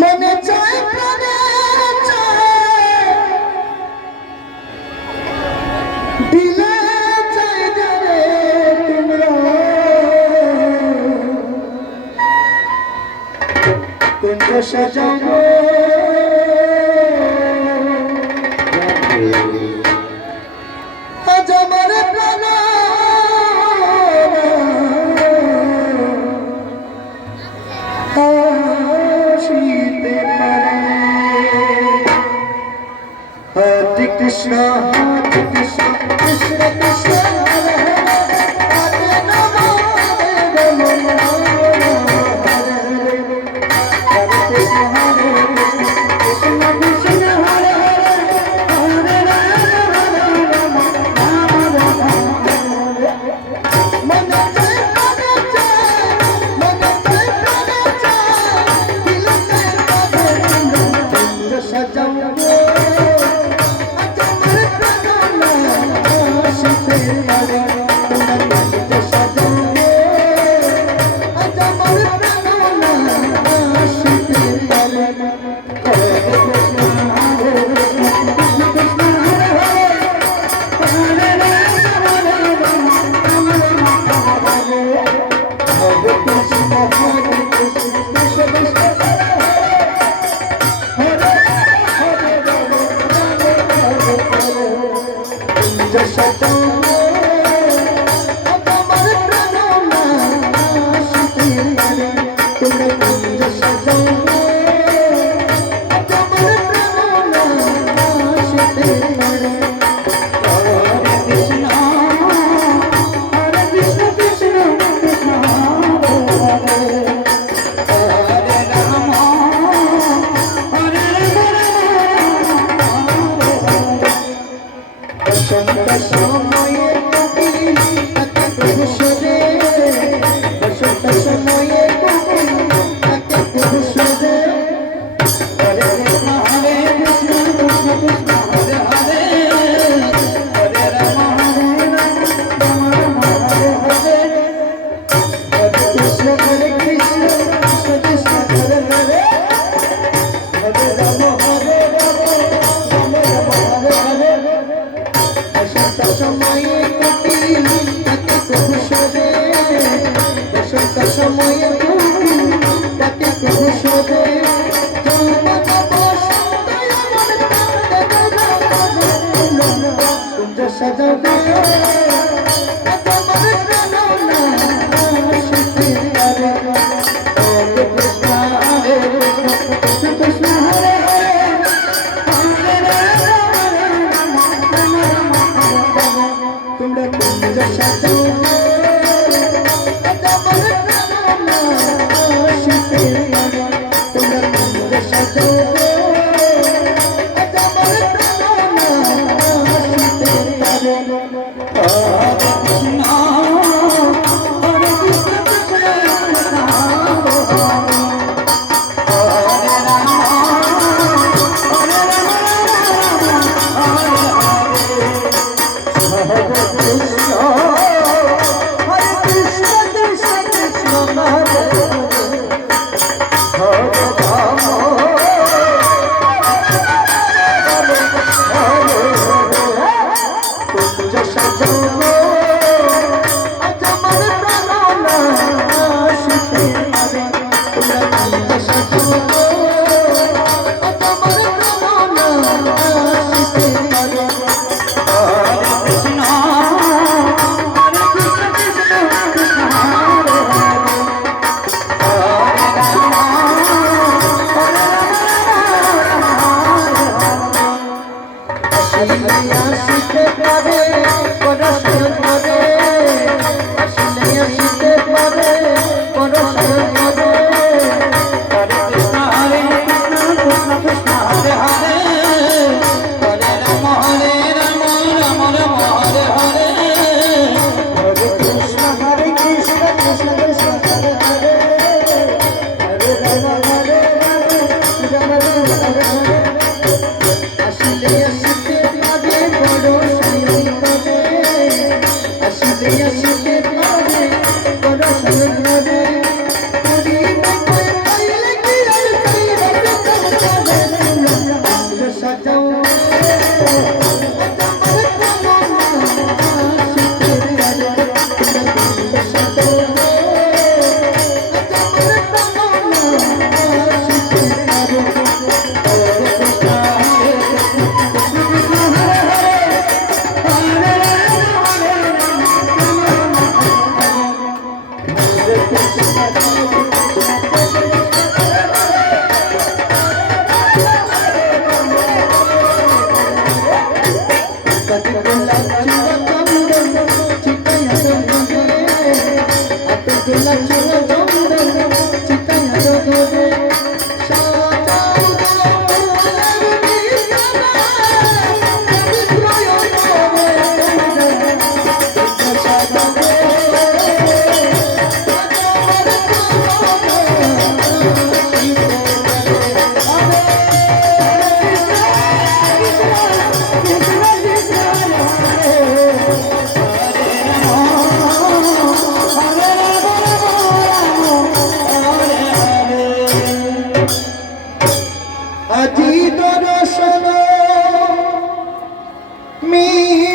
মনে চায় প্রাণে চায় দিলে চায় যারে তোমরা কুঞ্জ সাজাবো আজ আমার প্রাণ আসিতে পারে। হরে কৃষ্ণ হরে কৃষ্ণ কৃষ্ণ কৃষ্ণ হরে হরে হরে নমঃ হরে নমঃ হরে হরে হরে কৃষ্ণ হরে কৃষ্ণ কৃষ্ণ হরে হরে হরে রাম রাম রাম মনে চায় প্রাণে চায় মনে চায় প্রাণে চায় দিলে চায় বাঁধে কুঞ্জ সাজাবো আজ আমার প্রাণ আসিতে পারে। তোমরা কুঞ্জ সাজাবো আজ আমার প্রাণ আসিতে পারে। হরে কৃষ্ণ হরে কৃষ্ণ কৃষ্ণ কৃষ্ণ হরে হরে হরে রাম রাম রাম হরে হরে কৃষ্ণ হরে কৃষ্ণ কৃষ্ণ কৃষ্ণ হরে হরে হরে রাম রাম হরে কুঞ্জ সাজাবো আজ আমার প্রাণ আসিতে পারে। তোমরা কুঞ্জ সাজাবো আজ আমার প্রাণ আসিতে পারে। হরে কৃষ্ণ কৃষ্ণ কৃষ্ণ হরে হরে রাম হরে বসন্ত সময়ে কোকিল ডাকে পুরুষ রে বসন্ত সময়ে কোকিল ডাকে পুরুষ রে হরে কৃষ্ণ কৃষ্ণ কৃষ্ণ হরে হরে হরে রাম রাম রাম হরে হরে হরে কৃষ্ণ কৃষ্ণ কৃষ্ণ হরে হরে হরে রাম রাম রাম হরে হরে বসন্ত সময়ে কোকিল ডাকে পুরুষ রে বসন্ত সময়ে কোকিল ডাকে পুরুষ রে যৌবন বসন্ত এমন কুঞ্জ সাজাবো আজ আমার প্রাণ আসিতে পারে। হরে কৃষ্ণ হরে কৃষ্ণ কৃষ্ণ হরে হরে হরে রাম রাম রাম তোমরা কুঞ্জ সাজাবো আজ আমার প্রাণ আসিতে পারে। তোমরা কুঞ্জ সাজাবো আজ আমার প্রাণ আসিতে পারে। হরে কৃষ্ণ হরে কৃষ্ণ কৃষ্ণ কৃষ্ণ হরে হরে রাম হরে রাম হরে হরে হরে কৃষ্ণ কৃষ্ণ কৃষ্ণ হরে হরে রাম হরে হরে কুঞ্জ সাজাবো আজ আমার প্রাণ আসিতে পারে। তোমরা কুঞ্জ সাজাবো আজ আমার প্রাণ আসিতে পারে। হরে কৃষ্ণ কৃষ্ণ কৃষ্ণ হরে হরে হরে রাম আসিতে পারে পরশন করে আসিতে পারে পরশন করে হরে কৃষ্ণ কৃষ্ণ কৃষ্ণ হরে হরে হরে রাম রাম রাম হরে হরে হরে কৃষ্ণ কৃষ্ণ কৃষ্ণ হরে হরে হরে রাম রাম হরে হরে আসিতে পারে পরশন করে আসিতে পারে পরশন করে দর্শন মি